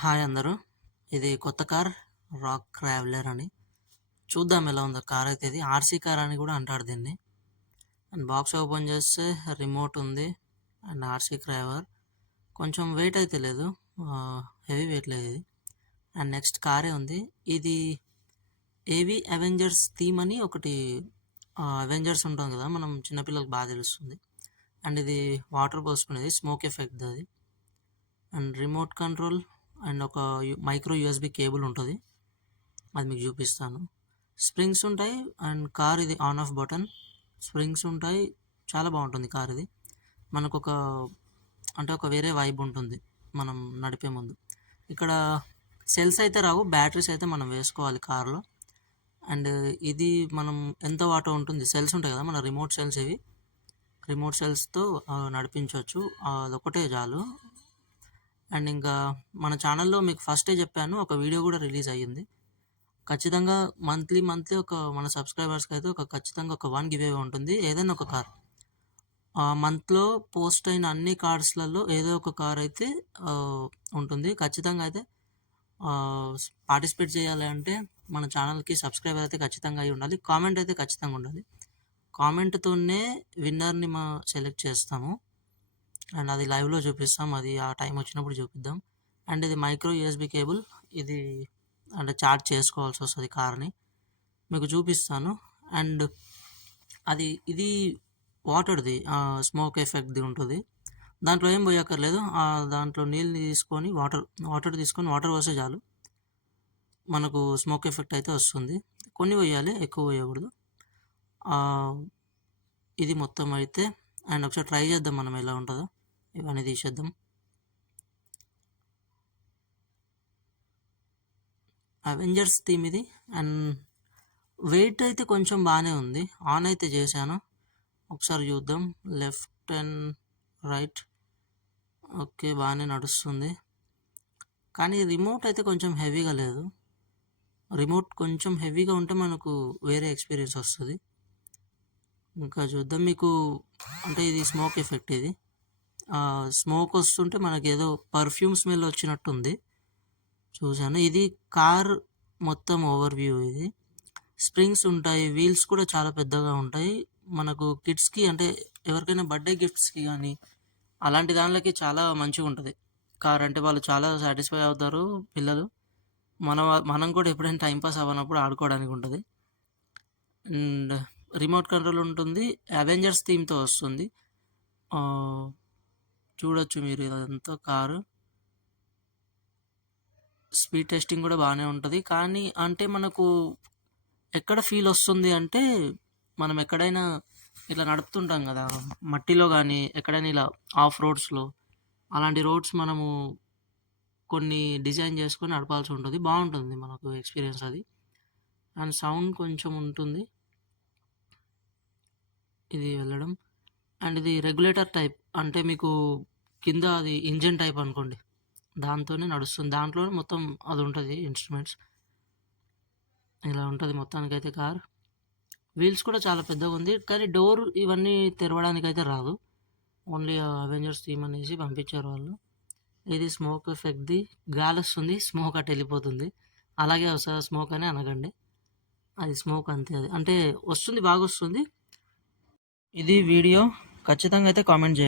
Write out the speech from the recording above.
Hi అందరూ. ఇది కొత్త కార్ రాక్ ట్రావెలర్ అని. చూద్దాం ఎలా ఉందో కార్ అయితే. ఇది ఆర్సీ కార్ అని కూడా అంటారు దీన్ని. అండ్ బాక్స్ ఓపెన్ చేస్తే రిమోట్ ఉంది అండ్ ఆర్సీ క్రావర్. కొంచెం వెయిట్ అయితే లేదు, హెవీ వెయిట్ లేదు ఇది. అండ్ నెక్స్ట్ కారే ఉంది. ఇది ఏవి అవెంజర్స్ థీమ్ అని ఒకటి, అవెంజర్స్ ఉంటుంది కదా, మనం చిన్నపిల్లలకు బాగా తెలుస్తుంది. అండ్ ఇది వాటర్ పోసుకునేది, స్మోక్ ఎఫెక్ట్ అది. అండ్ రిమోట్ కంట్రోల్ అండ్ ఒక మైక్రో యూఎస్బి కేబుల్ ఉంటుంది, అది మీకు చూపిస్తాను. స్ప్రింగ్స్ ఉంటాయి అండ్ కార్ ఇది ఆన్ ఆఫ్ బటన్. స్ప్రింగ్స్ ఉంటాయి, చాలా బాగుంటుంది కార్ ఇది. మనకు ఒక వేరే వైబ్ ఉంటుంది మనం నడిపే ముందు. ఇక్కడ సెల్స్ అయితే రావు, బ్యాటరీస్ అయితే మనం వేసుకోవాలి కార్లో. అండ్ ఇది మనం ఎంత వాటో ఉంటుంది, సెల్స్ ఉంటాయి కదా మన రిమోట్ సెల్స్, ఇవి రిమోట్ సెల్స్తో నడిపించవచ్చు, అదొకటే చాలు. అండ్ ఇంకా మన ఛానల్లో మీకు ఫస్టే చెప్పాను, ఒక వీడియో కూడా రిలీజ్ అయ్యింది. ఖచ్చితంగా మంత్లీ మన సబ్స్క్రైబర్స్కి అయితే ఖచ్చితంగా ఒక 1 గివ్ అవే ఉంటుంది, ఏదైనా ఒక కార్. మంత్లో పోస్ట్ అయిన అన్ని కార్డ్స్లలో ఏదో ఒక కార్ అయితే ఉంటుంది. ఖచ్చితంగా అయితే పార్టిసిపేట్ చేయాలి అంటే మన ఛానల్కి సబ్స్క్రైబర్ అయితే ఖచ్చితంగా అయి ఉండాలి. కామెంట్ అయితే ఖచ్చితంగా ఉండాలి. కామెంట్తోనే విన్నర్ని సెలెక్ట్ చేస్తాము అండ్ అది లైవ్లో చూపిస్తాం, అది ఆ టైం వచ్చినప్పుడు చూపిద్దాం. అండ్ ఇది మైక్రో యూఎస్బి కేబుల్, ఇది అంటే చార్జ్ చేసుకోవాల్సి వస్తుంది కార్ని, మీకు చూపిస్తాను. అండ్ ఇది వాటర్ది, స్మోక్ ఎఫెక్ట్ది ఉంటుంది. దాంట్లో ఏం పోయక్కర్లేదు, దాంట్లో నీళ్ళు తీసుకొని వాటర్ తీసుకొని వాటర్ పోస్తే చాలు, మనకు స్మోక్ ఎఫెక్ట్ అయితే వస్తుంది. కొన్ని పోయాలి, ఎక్కువ పోయకూడదు. ఇది మొత్తం అయితే. అండ్ ఒకసారి ట్రై చేద్దాం మనం ఎలా ఉంటుందో. ఇవన్నీ తీసేద్దాం. అవెంజర్స్ థీమ్ ఇది. అండ్ వెయిట్ అయితే కొంచెం బాగానే ఉంది. ఆన్ అయితే చేశాను, ఒకసారి చూద్దాం. లెఫ్ట్ అండ్ రైట్, ఓకే, బాగానే నడుస్తుంది. కానీ రిమోట్ అయితే కొంచెం హెవీగా లేదు. రిమోట్ కొంచెం హెవీగా ఉంటే మనకు వేరే ఎక్స్పీరియన్స్ వస్తుంది. ఇంకా చూద్దాం. మీకు అంటే ఇది స్మోక్ ఎఫెక్ట్, ఇది స్మోక్ వస్తుంటే మనకి ఏదో పర్ఫ్యూమ్ స్మెల్ వచ్చినట్టు ఉంది, చూశాను. ఇది కార్ మొత్తం ఓవర్ వ్యూ. ఇది స్ప్రింగ్స్ ఉంటాయి, వీల్స్ కూడా చాలా పెద్దగా ఉంటాయి. మనకు కిడ్స్కి అంటే ఎవరికైనా బర్త్డే గిఫ్ట్స్కి కానీ అలాంటి దానిలోకి చాలా మంచిగా ఉంటుంది కార్. అంటే వాళ్ళు చాలా సాటిస్ఫై అవుతారు పిల్లలు. మనం కూడా ఎప్పుడైనా టైంపాస్ అవ్వనప్పుడు ఆడుకోవడానికి ఉంటుంది. అండ్ రిమోట్ కంట్రోల్ ఉంటుంది, అవెంజర్స్ థీమ్తో వస్తుంది. చూడొచ్చు మీరు ఇదంతా కారు. స్పీడ్ టెస్టింగ్ కూడా బాగానే ఉంటుంది. కానీ అంటే మనకు ఎక్కడ ఫీల్ వస్తుంది అంటే, మనం ఎక్కడైనా ఇట్లా నడుపుతుంటాం కదా మట్టిలో కానీ ఎక్కడైనా ఇలా ఆఫ్ రోడ్స్లో, అలాంటి రోడ్స్ మనము కొన్ని డిజైన్ చేసుకొని నడపాల్సి ఉంటుంది, బాగుంటుంది మనకు ఎక్స్పీరియన్స్ అది. అండ్ సౌండ్ కొంచెం ఉంటుంది ఇది వెళ్ళడం. అండ్ ఇది రెగ్యులేటర్ టైప్, అంటే మీకు కింద అది ఇంజిన్ టైప్ అనుకోండి, దాంతోనే నడుస్తుంది. దాంట్లో మొత్తం అది ఉంటుంది, ఇన్స్ట్రుమెంట్స్ ఇలా ఉంటుంది మొత్తానికైతే కార్. వీల్స్ కూడా చాలా పెద్దగా ఉంది, కానీ డోర్ ఇవన్నీ తెరవడానికి అయితే రాదు, ఓన్లీ అవెంజర్స్ థీమ్ అనేసి పంపించారు వాళ్ళు. ఇది స్మోక్ ఎఫెక్ట్ది, గాలి వస్తుంది, స్మోక్ అటు వెళ్ళిపోతుంది, అలాగే వస్తుంది స్మోక్ అని అనకండి, అది స్మోక్ అంతే. అది అంటే వస్తుంది, బాగా వస్తుంది. ఇది వీడియో ఖచ్చితంగా అయితే కామెంట్ చేయండి.